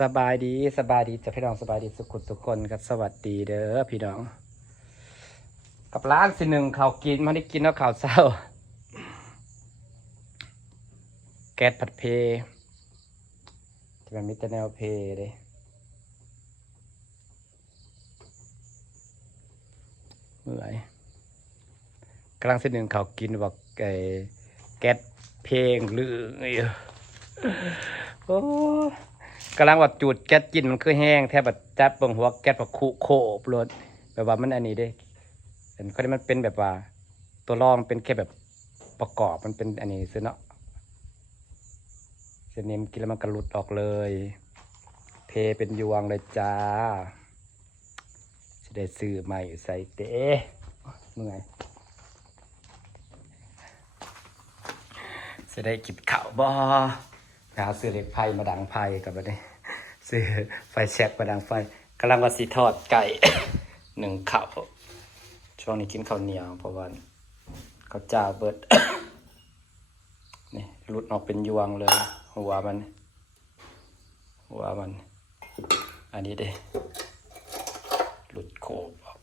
สบายดีสบายดีจะพี่น้องสบายดีสุขุทุกคนครับสวัสดีเด้อพี่น้อง กับร้านสิหนึ่งข่าวกินมาได้กินแล้วข่าวเศร้า แก๊สผัดเพจะเป็นมิตรแนวเพเลยเมื่อยกำลังสิหนึ่งข่าวกินบอกไอ้แก๊สเพลงหรือโอ้ กำลังว่าจูดแก๊สกินมันคือแห้งแทบแบบจับเบิ่งหัวแก๊สแบบคุโคบรถแบบว่ามันอันนี้เด้เห็นเขาได้มันเป็นแบบว่า ตัวรองเป็นแค่แบบประกอบมันเป็นอันนี้ซื้อเนาะเสนิมกินแล้วมันกระหลุดออกเลย เทเป็นยวงเลยจ้าจะได้ซื้อใหม่ใส่เตะเมื่อยจะได้กินข้าวบ่ หาซื้อเหล็กไผ่มาดังไผ่กับอันนี้ซื้อไฟแช็กมาดังไฟกำลังว่าสีทอดไก่ หนึ่งข้าวช่วงนี้กินข้าวเหนียวเพราะว่าข้าจ้าเบิดนี่หลุดออกเป็นยวงเลย หัวมัน หัวมัน อันนี้เด้หลุดโคบออก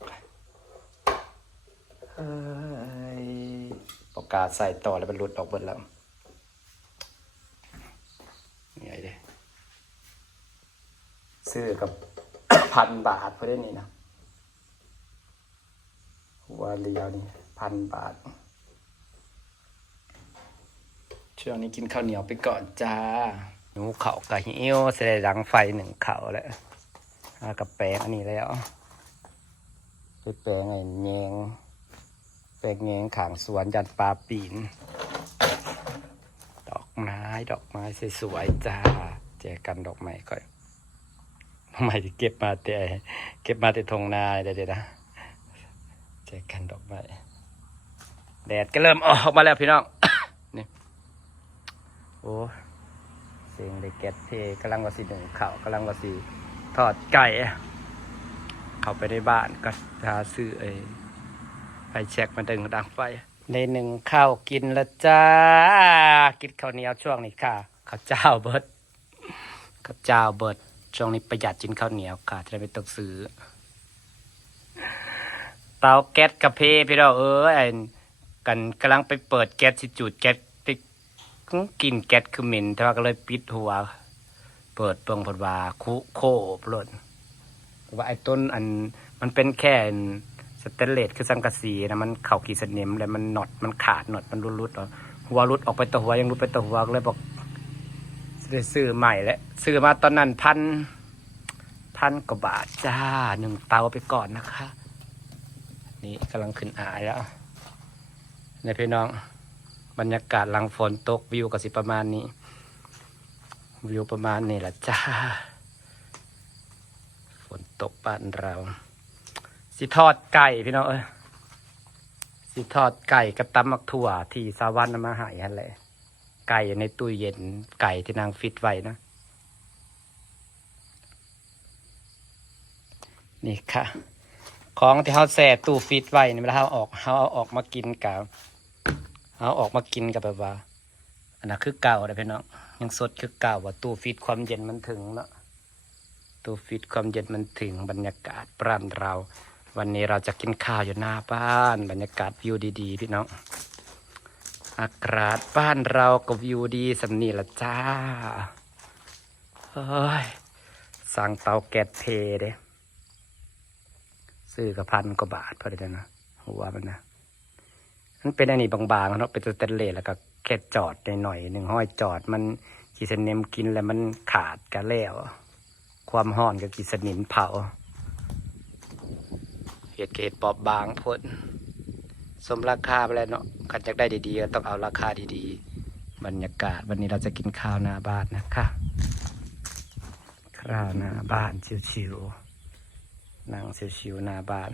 ประกาศใส่ต่อแล้วมันหลุดออกเบิดแล้ว นี่ไงเด้ซื้อกับพันบาทเพื่อได้นี่นะหัวเรียวนี่พันบาท ช่วงนี้กินข้าวเหนียวไปก่อนจ้าหนูเข่ากับหิ้วเสได็จดังไฟหนึ่งเข่าแล้วหากับแปลงอันนี้แล้วไปแปลงไอ้แยงแปลงแยงขางสวนยันปลาปีนดอก ไม้ดอกไม้สวยๆจ้าแจกกันดอกไม้ก่อนดอกไม้ที่เก็บมาแต่เก็บมาแต่ทงนาเดี๋ยวๆนะเจอกันดอกไม้แดดก็เริ่มออกมาแล้วพี่น้องนี่โอ้เสียงเลยแก๊สเทกำลังว่าสีหนึ่งข่าวกำลังว่าสีทอดไก่เข้าไปในบ้านก็หาซื้อไอ้ไฟแช็กมาดึงดังไฟ ในหนึ่งข้าวกินล้วจ้า กินข้าวเหนียวช่วงนี้ค่ะข้าวเจ้าเบิดข้าวเจ้าเบิดช่วงนี้ประหยัดกินข้าวเหนียวค่ะจะได้ไม่ต้องซื้อเตาแก๊สกระเพพี่เราเออไอ้กันกำลังไปเปิดแก๊สสิจุดแก๊สไปกินแก๊สคือเหม็นแต่ว่าก็เลยปิดหัว เปิดเปิงผดว่าคุโคบลดว่าไอ้ต้นอันมันเป็นแค่ สเตนเลสคือสังกะสีนะมันเข่าขีสนิมแล้วมันหนอดมันขาดหนอดมันรุดๆออหัวรุดออกไปตัวหัวยังรุดไปตัวหัวเลยบอกได้ซื้อใหม่แล้วซื้อมาตอนนั้นพันพันกว่าบาทจ้าหนึ่งเตาไปก่อนนะคะ นี่กำลังขึ้นอายแล้วในพี่น้องบรรยากาศหลังฝนตกวิวก็สิประมาณนี้ วิวประมาณนี้แหละจ้า ฝนตกบ้านเรา สิทอดไก่พี่น้องเอ้ยสิทอดไก่กับตำมักถั่วที่สาวันมาหายฮันแหละไก่ในตู้เย็นไก่ที่นางฟิตไว้นะ นี่ค่ะ ของที่เขาแส่ตู้ฟีดไว้นี่เวลาเขาเอาออกเขาเอาออกมากินกับเขาออกมากินกับแบบว่าอันนั้นคือเก่าเลยพี่น้องยังสดคือเก่าว่าตู้ฟีดความเย็นมันถึงเนาะตู้ฟีดความเย็นมันถึงบรรยากาศปรานเรา วันนี้เราจะกินข้าวอยู่หน้าบ้าน บรรยากาศวิวดีๆ พี่น้อง อากาศบ้านเราก็วิวดีสำนีละจ้าเฮ้ยสั่งเตาแก๊สเทเด้ซื้อกับพันกว่าบาทพอดีเลยนะหัวมันนะมันเป็นอันนี้บางๆเนาะเป็นสเตนเลสแล้วก็แค่จอดหน่อยหนึ่งห้อยจอดมันกีสนิมกินแล้วมันขาดกันแล้ว ความห้อนกับกีสนิมเผา หตุเกตปอบบางพ้นสมราคาไปแล้วเนาะขันจากได้ดีๆก็ต้องเอาราคาดีๆ บรรยากาศวันนี้เราจะกินข้าวหน้าบ้านนะคะข้าวหน้าบ้านชิวๆนั่งชิวๆหน้าบ้าน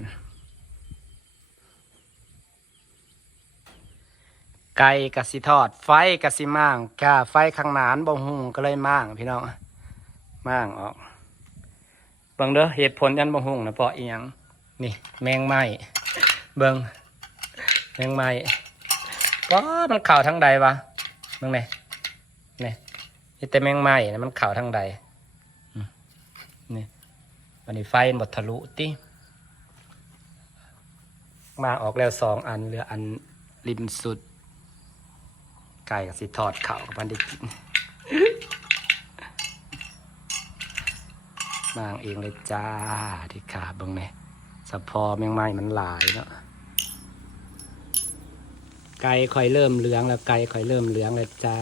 ไก่กะสิทอด ไฟกะสิม่างกาไฟข้างหนานบ่หุงก็เลยม่างพี่น้องม่างออกบิ่งเด้อเหตุผลยันบ่หุงนะเพราะอีหยัง นี่แมงไม้เบิงแมงไม้ก็มันเข่าทั้งใดวะเบิงนี่นี่นี่แต่แมงไม้นะมันเข่าทั้งใดนี่วันนี้ไฟมันบดทะลุติมาออกแล้วสองอันเหลืออันริมสุด ไก่กับสิทอดเข่ากับมันได้กินมางเองเลยจ้าที่ขาเบังเนี่ย สะพอแมงไม้มันหลายเนาะไก่คอยเริ่มเหลืองแล้วไก่คอยเริ่มเหลืองเลยจ้า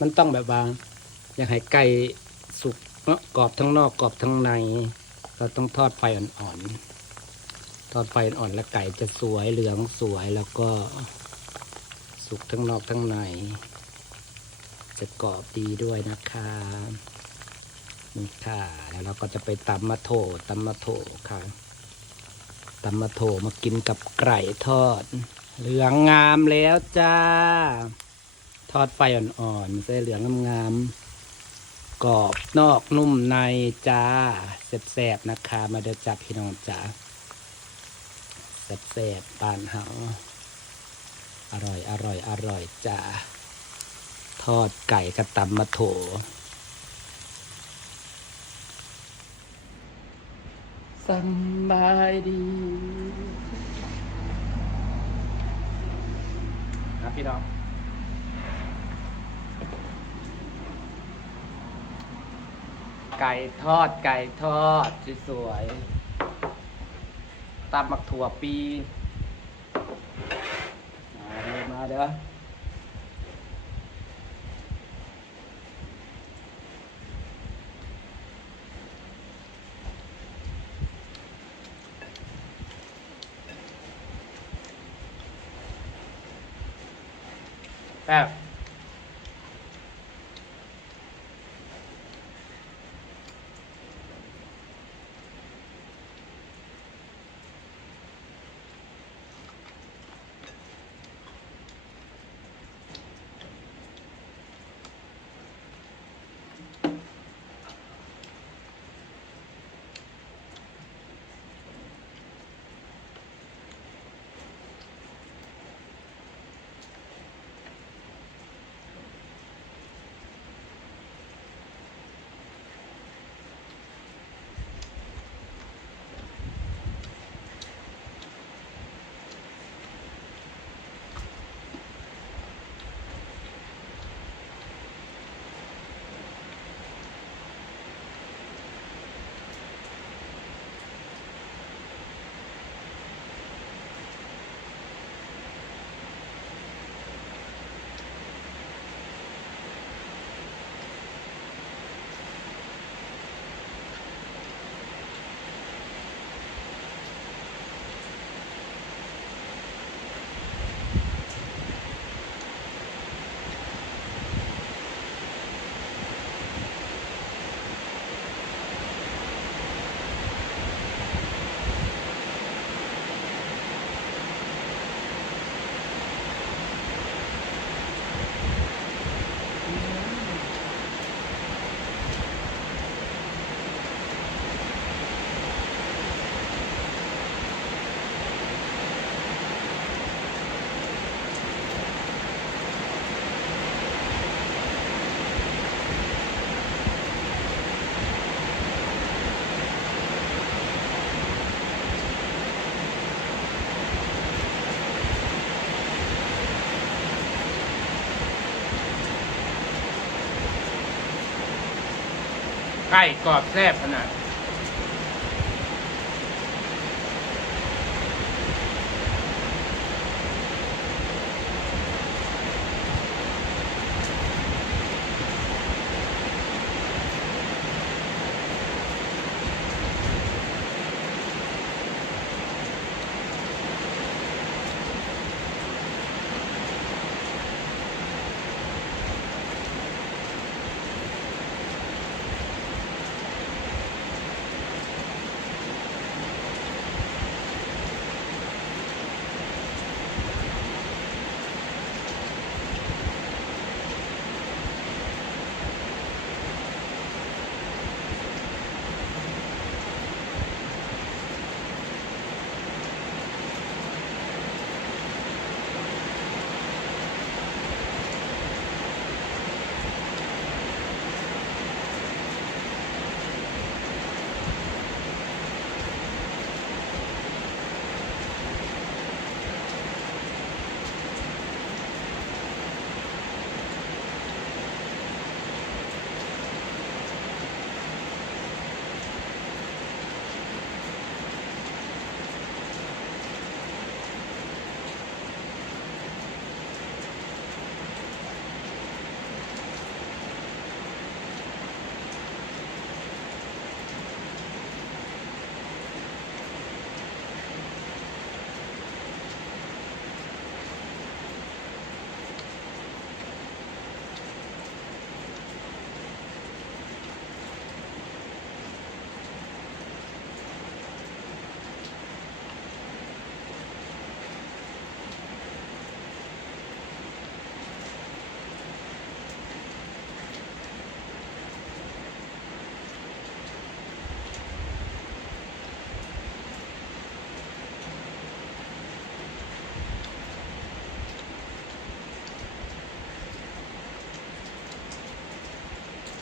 มันต้องแบบว่าอยากให้ไก่สุกเนาะกรอบทั้งนอกกรอบทั้งใน เราต้องทอดไฟอ่อนๆ ทอดไฟอ่อนๆแล้วไก่จะสวยเหลืองสวยแล้วก็ สุกทั้งนอกทั้งใน จะกรอบดีด้วยนะคะ นี่ค่ะ แล้วเราก็จะไปตำมะโถตำมะโถค่ะตำมะโถมากินกับไก่ทอด เหลืองงามแล้วจ้า ทอดไฟอ่อนๆมันจะเหลืองงามๆกรอบนอกนุ่มในจ้าแซ่บๆนะคะ มาเด้อจับพี่น้องจ้าแซ่บๆปานเฮาอร่อยอร่อยอร่อยจ้าทอดไก่กระตำมะโถ สำบายดีครับพี่น้องไก่ทอดไก่ทอดสวยๆตำมักถั่วปี มาเด้อมาเด้อ แไก่กรอบแซ่บขนาด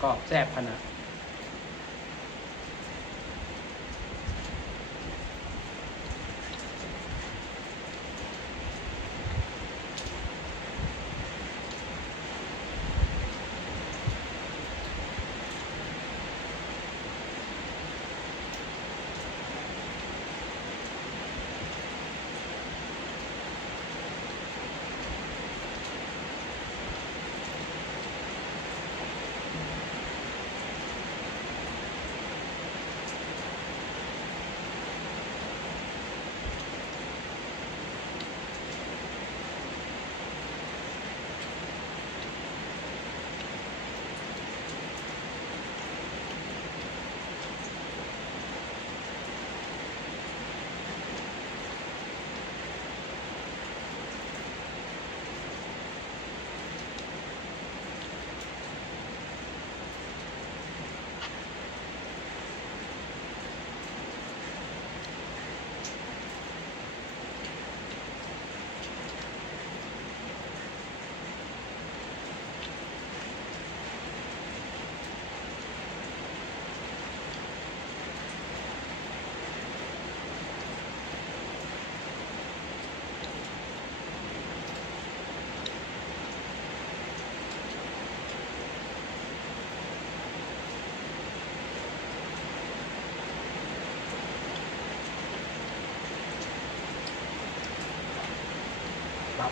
กรอบแซ่บขนาด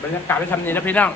บรรยากาศไปทำนี้นะพี่น้อง